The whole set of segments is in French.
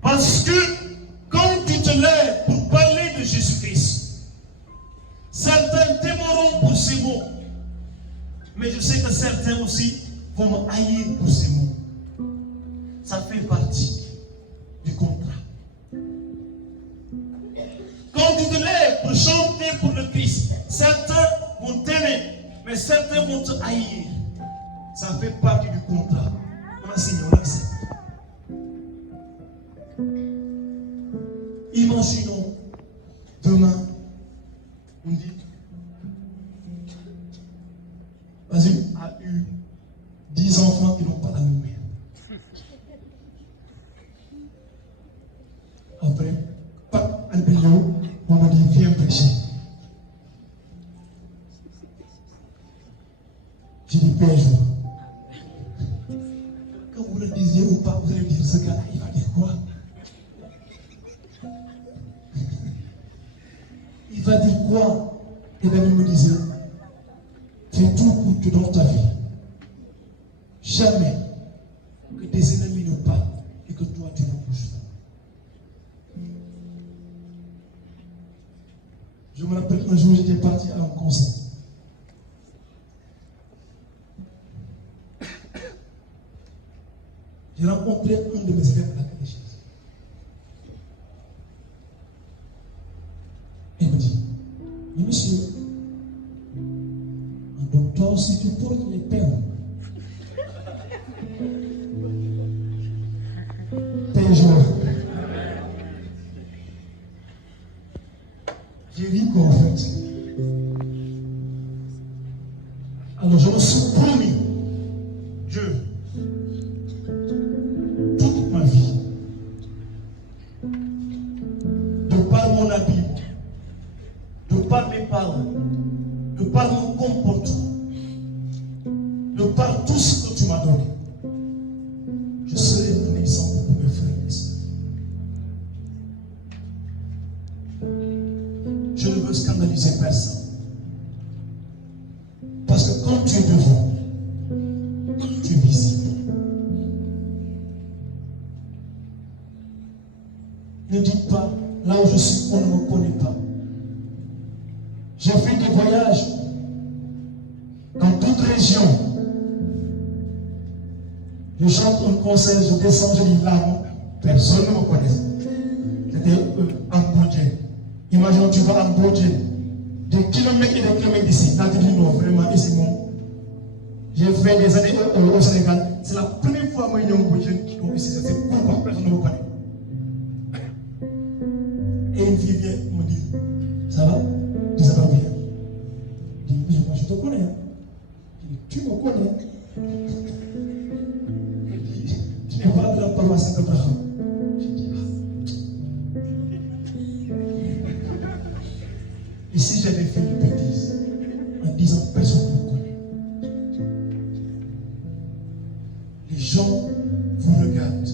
Parce que quand tu te lèves pour parler de Jésus-Christ, certains t'aimeront pour ces mots. Mais je sais que certains aussi vont me haïr pour ces mots. Ça fait partie du contrat. Quand tu te lèves pour chanter pour le Christ, certains vont t'aimer, mais certains vont te haïr. Ça fait partie du contrat. On a signé, on accepte. Imaginons demain, on dit, vas-y, a eu 10 enfants qui n'ont pas la même mère. Après, pas un billet, on me dit, viens prêcher. Je dis, pêche-moi. Quand vous le disiez ou pas, vous allez dire, ce gars-là, il va dire quoi? Il va dire quoi? Et David me disait, fais tout pour que dans ta vie, jamais que tes ennemis ne parlent et que toi tu ne bouges pas. Je me rappelle un jour, j'étais parti à un concert. J'ai rencontré un de mes élèves à la catéchèse. Il me dit, mais monsieur, un docteur, si tu portes les perles, t'es jour. J'ai ri qu'en fait. Alors je me suis promis, Dieu, toute ma vie, de par mon habit, de par mes paroles, de par mon comportement, de par tout ce que tu m'as donné, je serai un exemple pour mes frères et sœurs. Je ne veux scandaliser personne. Parce que quand tu es devant, tu es visible. Ne dites pas, là où je suis, on ne me connaît pas. J'ai fait des voyages dans toute région. Je chante un concert, je descends, je dis là, personne ne me connaît. C'était en Bodjen. Imaginons, tu vas en Bodjen, des kilomètres et des kilomètres d'ici. Là, tu dis non, vraiment, ici, bon. J'ai fait des années au Sénégal. C'est la première fois que je suis en Bodjen. Donc ici, c'est pourquoi personne ne me connaît. Et une fille vient me dire, ça va? Je dis, ça va bien. Je dis, moi je te connais. Je dis, tu me connais. Elle dit, tu n'es pas de la paroisse d'Abraham. Je dis, et si j'avais fait une bêtise en disant personne ne me connaît, les gens vous regardent.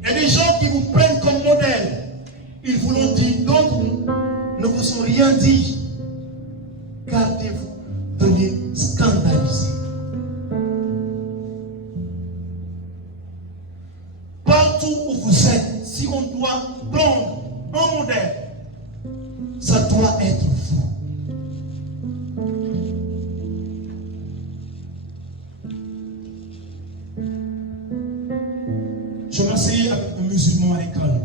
Il y a des gens qui vous prennent comme modèle. Ils vous l'ont dit, d'autres ne vous ont rien dit. Gardez-vous de les scandaliser. Partout où vous êtes, si on doit prendre un modèle, ça doit être vous. Je m'asseyais avec un musulman à l'école.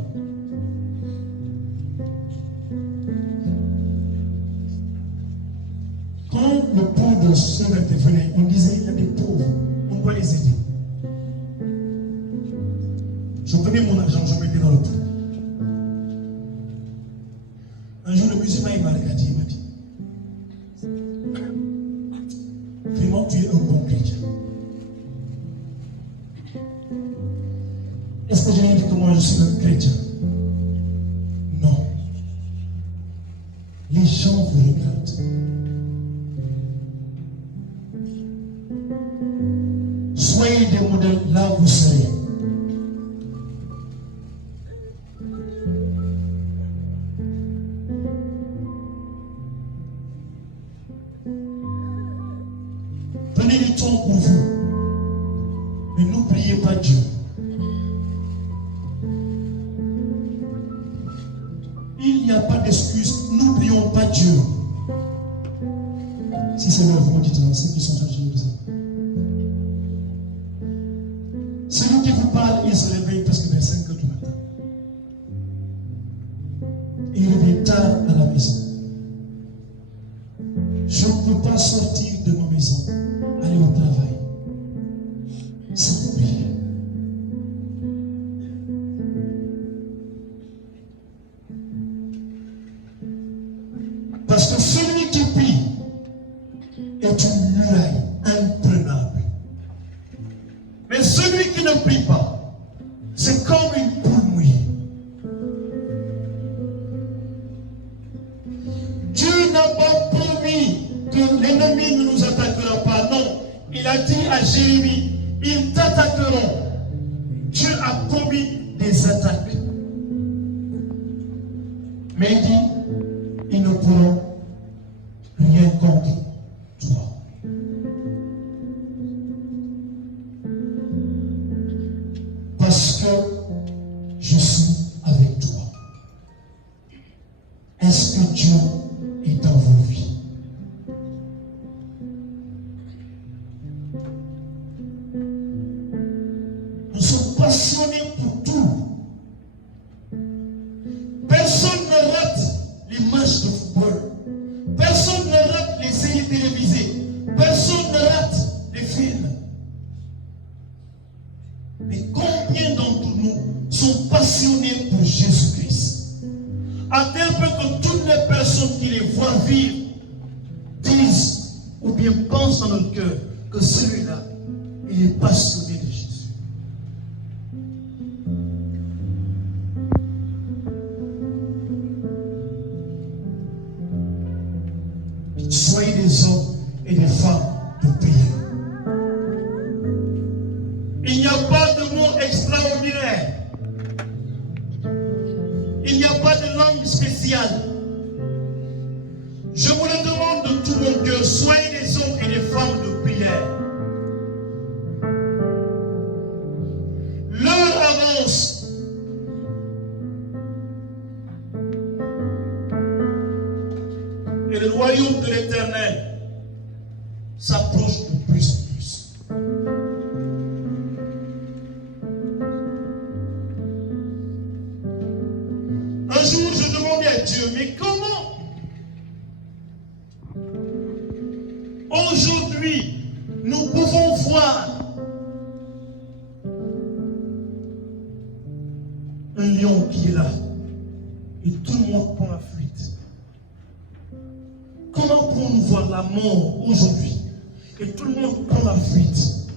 Quand le pauvre de ceux venait, on disait il y a des pauvres, on doit les aider. Je prenais mon argent, je mettais dans le pot. Un jour, le musulman il m'a regardé, il m'a dit, vraiment tu es un bon chrétien. Est-ce que je lui ai dit que moi je suis un chrétien? Non. Les gens vous regardent. Soyez des modèles là où vous serez. Prenez du temps pour vous. Mais n'oubliez n'oubliez pas Dieu. Il n'y a pas d'excuse. N'oublions pas Dieu. Si c'est leur vous dites, ceux qui sont chargés de ça. Celui qui vous parle, il se réveille presque vers 5 heures du matin. Il revient tard à la maison. Je ne peux pas sortir de ma maison, aller au travail, sans prier. Parce que celui qui prie est une muraille imprenable. Mais celui qui ne prie pas, c'est comme une poule mouillée. Dieu n'a pas promis que l'ennemi ne nous attaquera pas. Non, il a dit à Jérémie, ils t'attaqueront. Dieu a promis des attaques. Mais il dit, ils ne pourront rien contre toi. Parce que je suis avec toi. Est-ce que Dieu est dans vos vies? Nous sommes passionnés pour tout. Personne ne rate les matchs de football. Personne ne rate les séries télévisées. Personne ne rate les films. Mais combien d'entre nous sont passionnés pour Jésus-Christ? À tel point que toutes les personnes qui les voient vivre disent ou bien pensent dans leur cœur que celui-là, il est passionné de Jésus. Soyez des hommes et des femmes de prière. Il n'y a pas de mots extraordinaires. Il n'y a pas de langue spéciale. Je vous le demande de tout mon cœur, soyez des hommes et des femmes de prière. L'heure avance. Et le royaume de l'Éternel s'approche de plus en plus. Un jour, je demandais à Dieu, mais comment aujourd'hui nous pouvons voir un lion qui est là et tout le monde prend la fuite? Comment pouvons-nous voir la mort aujourd'hui et tout le monde prend la fuite?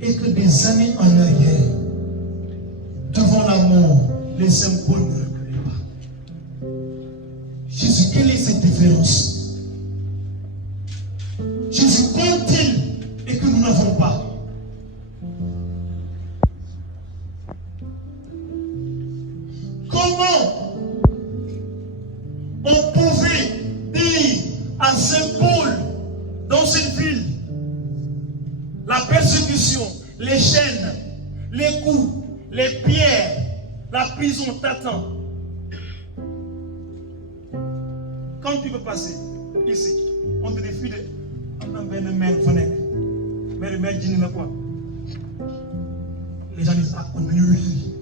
Et que des années en arrière, devant la mort, les symboles ne recueillent pas. Jésus, quelle est cette différence? Jésus, qu'ont-ils et que nous n'avons pas? Comment on pouvait dire à Saint-Paul, dans cette ville, la persécution, les chaînes, les coups, les pierres, la prison t'attend. Quand tu veux passer ici, on te défie de quoi? Les gens disent, ah, on est oui.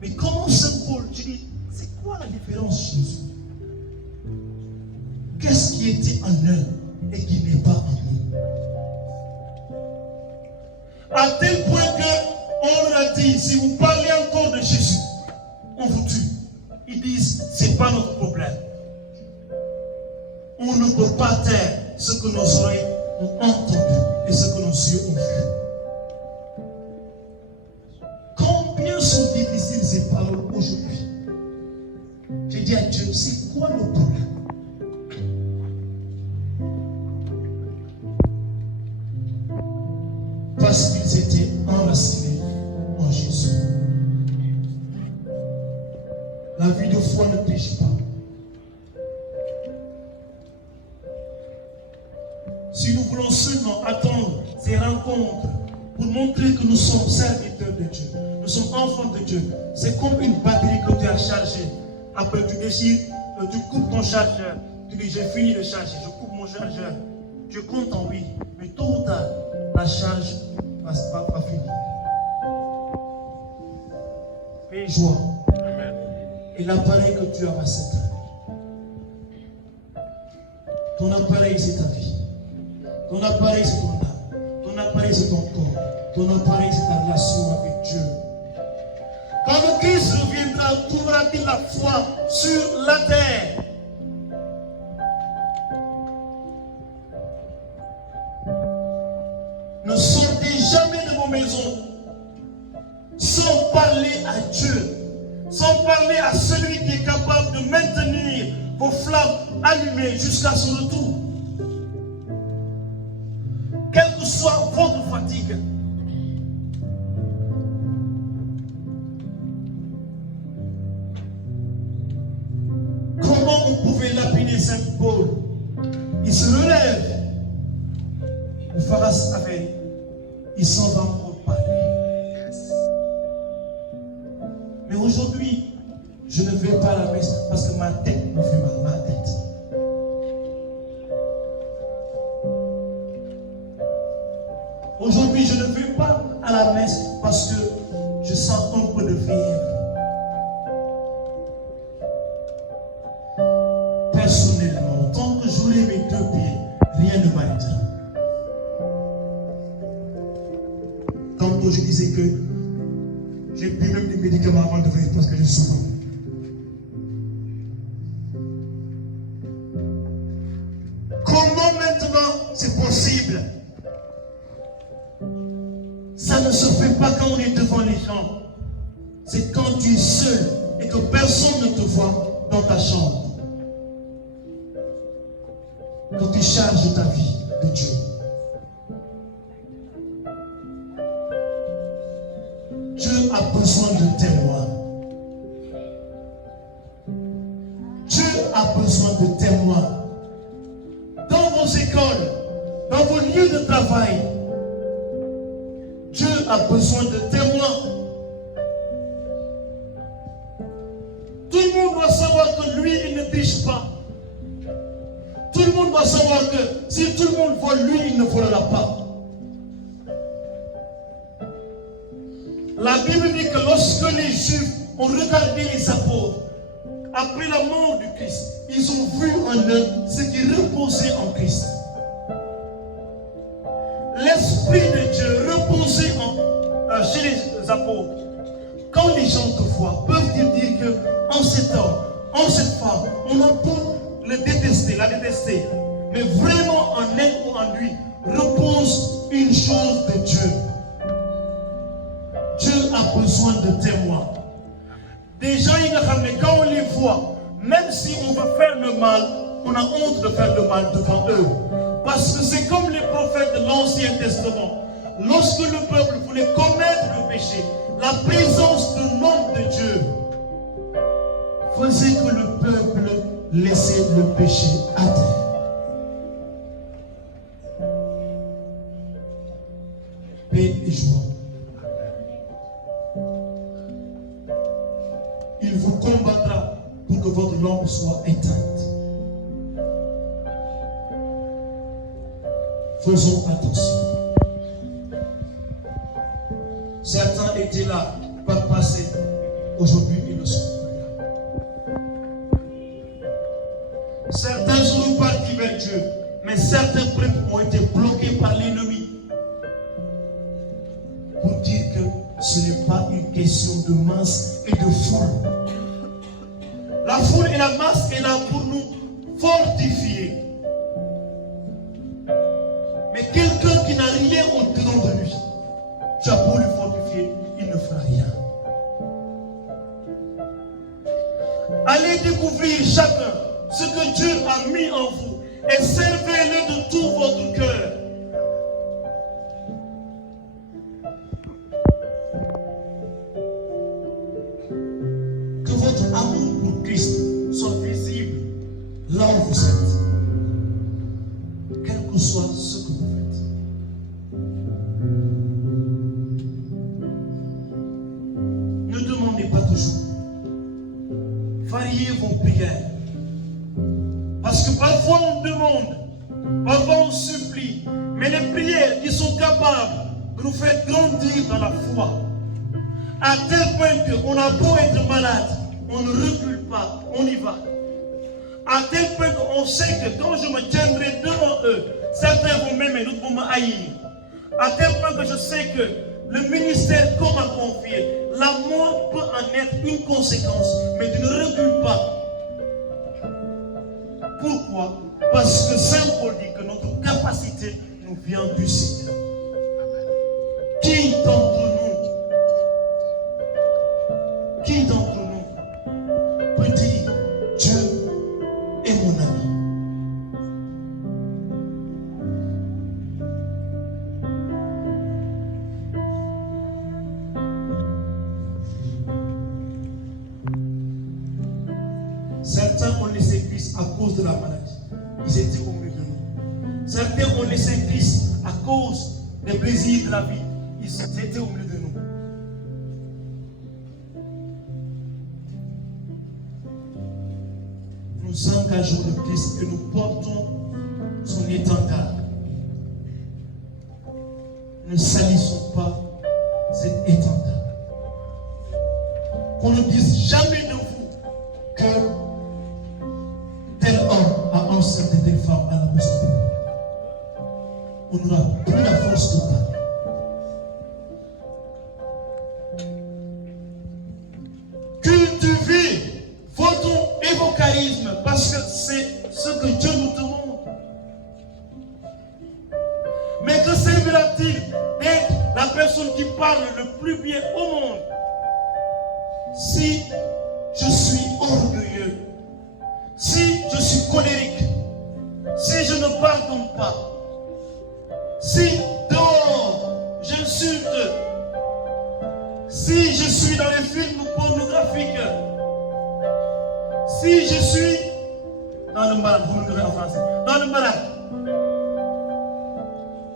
Mais comment Saint-Paul, tu dis, c'est quoi la différence, Jésus? Qu'est-ce qui était en eux et qui n'est pas en nous? À tel point que on leur a dit, si vous parlez encore de Jésus, on vous tue. Ils disent, c'est pas notre problème. On ne peut pas taire ce que nos oreilles ont entendu et ce que nos yeux ont vu. Combien sont difficiles ces paroles aujourd'hui? J'ai dit à Dieu, c'est quoi le problème? Parce qu'ils étaient enracinés en Jésus. La vie de foi ne triche pas. Si nous nous voulons seulement attendre ces rencontres pour montrer que nous sommes serviteurs de Dieu, nous sommes enfants de Dieu, c'est comme une batterie que tu as chargée. Après tu décides, tu coupes ton chargeur, tu dis j'ai fini de charger, je coupe mon chargeur. Dieu compte en oui, mais tôt ou tard, la charge va finir. Et joie. Et l'appareil que tu as va s'éteindre. Ton appareil, c'est ta vie. Ton appareil, c'est ton âme. Ton appareil, c'est ton corps. Ton appareil, c'est ta relation avec Dieu. Quand le Christ reviendra, trouvera-t-il la foi sur la terre? Ne sortez jamais de vos maisons sans parler à Dieu, sans parler à celui qui est capable de maintenir vos flammes allumées jusqu'à son retour. Quelle que soit votre fatigue, comment vous pouvez lapider Saint Paul? Il se relève, il fera sa veille, il s'en va pour parler. Mais aujourd'hui, je ne vais pas à la messe parce que ma tête me fait mal, ma tête. Aujourd'hui, je ne vais pas à la messe parce que je sens un peu de fièvre. Personnellement, tant que j'aurai mes deux pieds, rien ne m'arrêtera. Tantôt, je disais que j'ai pris même des médicaments avant de venir parce que je souffre. Comment maintenant c'est possible? Ça ne se fait pas quand on est devant les gens. C'est quand tu es seul et que personne ne te voit dans ta chambre. Quand tu charges ta vie de Dieu. Dieu a besoin de témoins. Dieu a besoin de témoins. Dans vos écoles, dans vos lieux de travail, Dieu a besoin de témoins. Tout le monde doit savoir que lui, il ne triche pas. Tout le monde doit savoir que si tout le monde vole, lui, il ne volera pas. La Bible dit que lorsque les Juifs ont regardé les apôtres, après la mort du Christ, ils ont vu en eux ce qui reposait en Christ. L'Esprit de Dieu reposait chez les apôtres. Quand les gens te voient, peuvent dire qu'en cet homme, en cette femme, on a beau le détester, la détester, mais vraiment en elle ou en lui repose une chose de Dieu. Dieu a besoin de témoins. Des gens, quand on les voit, même si on veut faire le mal, on a honte de faire le mal devant eux. Parce que c'est comme les prophètes de l'Ancien Testament. Lorsque le peuple voulait commettre le péché, la présence de l'homme de Dieu faisait que le peuple laissait le péché à terre. Paix et joie. Il vous combattra pour que votre lampe soit éteinte. Faisons attention. Certains étaient là, par passé. Aujourd'hui, ils ne sont plus là. Certains sont repartis vers Dieu, mais certains prêtres ont été bloqués par l'ennemi. Pour dire que ce n'est pas une question de masse et de foule. La foule et la masse est là pour nous fortifier. Mais quelqu'un qui n'a rien au-dedans de lui, tu as beau lui fortifier, il ne fera rien. Allez découvrir chacun ce que Dieu a mis en vous et servez-le de tout votre cœur. Que votre amour pour Christ soit visible là où vous êtes. Quel que soit ce que vous Parfois on demande, parfois on supplie, mais les prières qui sont capables de nous faire grandir dans la foi, à tel point qu'on a beau être malade, on ne recule pas, on y va. À tel point qu'on sait que quand je me tiendrai devant eux, certains vont m'aimer, d'autres vont me haïr. À tel point que je sais que le ministère qu'on m'a confié, la mort peut en être une conséquence, mais tu ne recules pas. Pourquoi? Parce que Saint Paul dit que notre capacité nous vient du Seigneur. Qui d'entre nous peut dire Dieu est mon ami? Certains ont laissé Christ à cause de la maladie. Ils étaient au milieu de nous. Certains ont laissé Christ à cause des plaisirs de la vie. Ils étaient au milieu de nous. Nous engageons le Christ et nous portons son étendard. Ne salissons pas cet étendard. Qu'on ne dise jamais de vous que tel homme a enceinte telle femme à la maison. On n'aura plus la force de parler. Cultivez vos dons et vos charismes parce que c'est ce que Dieu nous demande. Mais que servira-t-il d'être la personne qui parle le plus bien au monde si je suis orgueilleux, si je suis colérique, si je ne pardonne pas, si dehors j'insulte, si je suis dans les films pornographiques, si je suis dans le malade, vous me direz en français, dans le malade,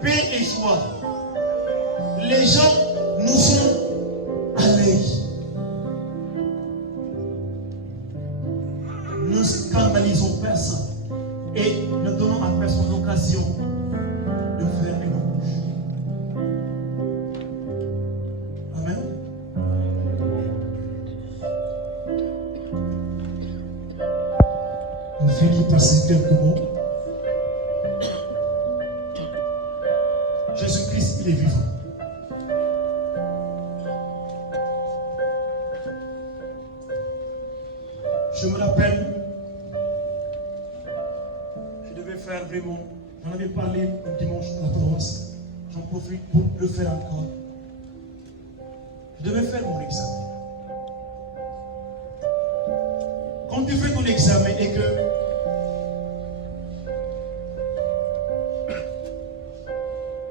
paix et joie, les gens nous sont à l'œil. Ne scandalisons personne et ne donnons à personne l'occasion de fermer nos bouches. Amen. On finit par ces quelques mots. Jésus-Christ, il est vivant. Je me rappelle, je devais faire vraiment, j'en avais parlé un dimanche à la paroisse, j'en profite pour le faire encore. Je devais faire mon examen. Quand tu fais ton examen et que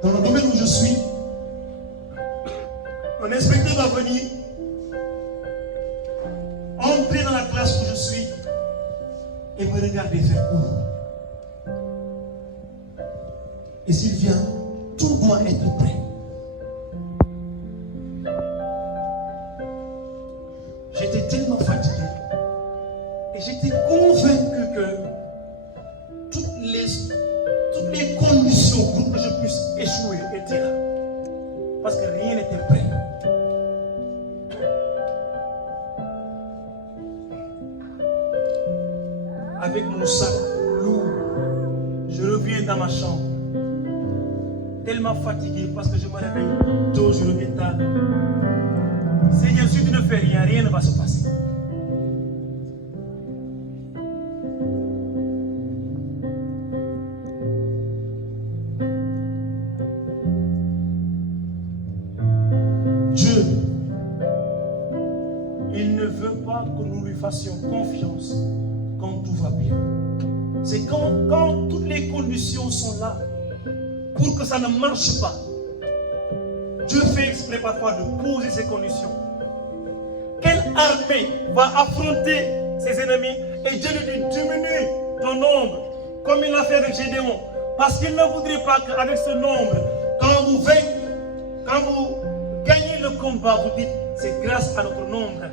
dans le domaine où je suis, un inspecteur va venir entrer dans la classe où je suis et me regarder faire cours. Et s'il vient, tout doit être prêt. J'étais tellement fatigué et j'étais convaincu que toutes les conditions pour que je puisse échouer étaient là. Parce que rien n'était prêt. Avec mon sac lourd, je reviens dans ma chambre, tellement fatigué parce que je me réveille tôt, je reviens tard. Seigneur, si tu ne fais rien, rien ne va se passer. Dieu, il ne veut pas que nous lui fassions confiance quand tout va bien. C'est quand toutes les conditions sont là pour que ça ne marche pas. Dieu fait exprès parfois de poser ces conditions. Quelle armée va affronter ses ennemis et Dieu lui dit diminue ton nombre comme il l'a fait avec Gédéon, parce qu'il ne voudrait pas qu'avec ce nombre, quand vous gagnez le combat, vous dites c'est grâce à notre nombre.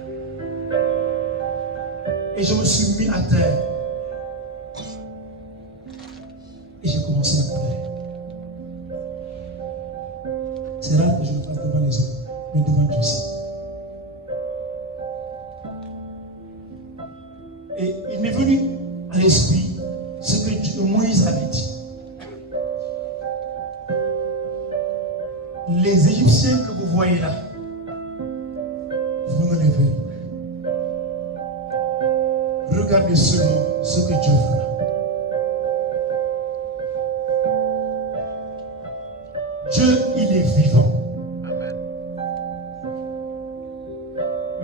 Et je me suis mis à terre. commencer à pleurer. C'est rare que je le fasse devant les autres, mais devant Dieu aussi. Et il m'est venu à l'esprit ce que Moïse avait dit. Les Égyptiens que vous voyez là, vous ne les verrez plus. Regardez seulement ce que Dieu fera. Dieu, il est vivant. Amen.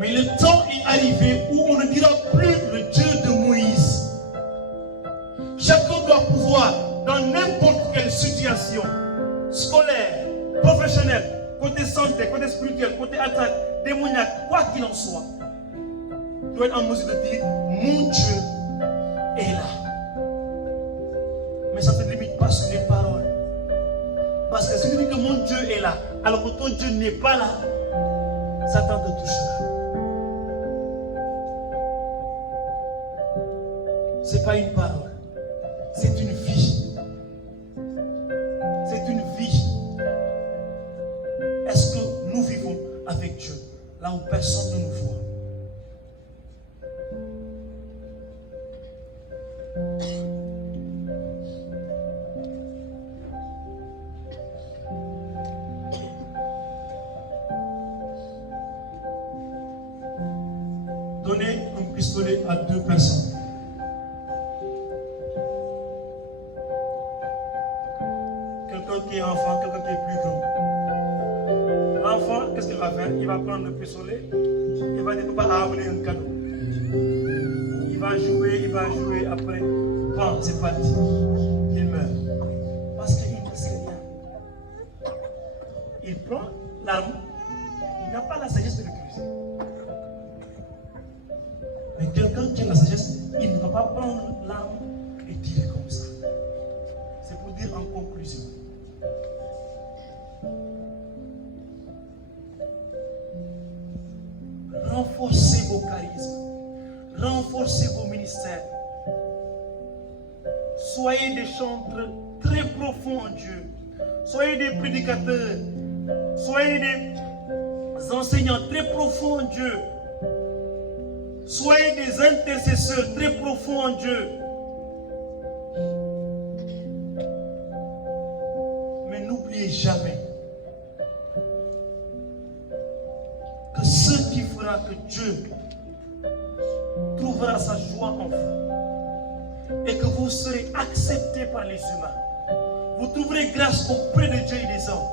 Mais le temps est arrivé où on ne dira plus le Dieu de Moïse. Chacun doit pouvoir, dans n'importe quelle situation, scolaire, professionnelle, côté santé, côté spirituel, côté attaque, démoniaque, quoi qu'il en soit, doit être en mesure de dire, mon Dieu est là. Mais ça ne se limite pas sur les paroles. Parce que si tu dis que mon Dieu est là, alors que ton Dieu n'est pas là, Satan te touchera. Ce n'est pas une parole, c'est une vie. C'est une vie. Est-ce que nous vivons avec Dieu, là où personne ne nous voit? Donnez un pistolet à 2 personnes. Quelqu'un qui est enfant, quelqu'un qui est plus grand. L'enfant, qu'est-ce qu'il va faire? Il va prendre le pistolet, il va dire papa a amené un cadeau. Il va jouer, après, bon, c'est parti. Il meurt. Parce qu'il ne sait rien. Il prend l'arme, il n'a pas la sagesse de l'utiliser. Mais quelqu'un qui a la sagesse, il ne va pas prendre l'arme et tirer comme ça. C'est pour dire en conclusion. Renforcez vos charismes. Renforcez vos ministères. Soyez des chantres très profonds en Dieu. Soyez des prédicateurs. Soyez des enseignants très profonds en Dieu. Soyez des intercesseurs très profonds en Dieu. Mais n'oubliez jamais que ce qui fera que Dieu trouvera sa joie en vous et que vous serez acceptés par les humains, vous trouverez grâce auprès de Dieu et des hommes.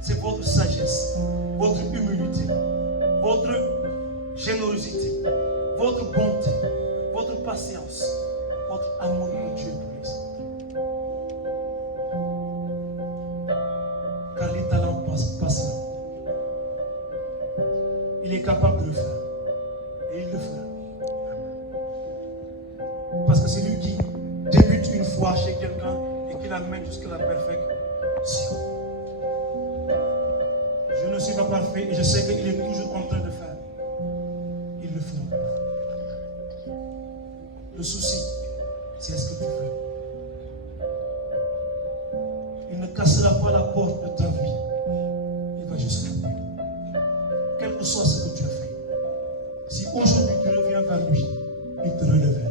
C'est votre sagesse, votre humilité, votre générosité, votre bonté, votre patience, votre amour pour Dieu et pour les autres. Car les talents passent. Il est capable de le faire. Et il le fera. Parce que c'est lui qui débute une foi chez quelqu'un et qui l'amène jusqu'à la perfection. Je ne suis pas parfait et je sais qu'il est toujours en train de faire. Il le fera. Le souci, c'est ce que tu fais. Il ne cassera pas la porte de ta vie. Il va juste fermer. Quel que soit ce que tu as fait. Si aujourd'hui tu reviens vers lui, il te relèvera.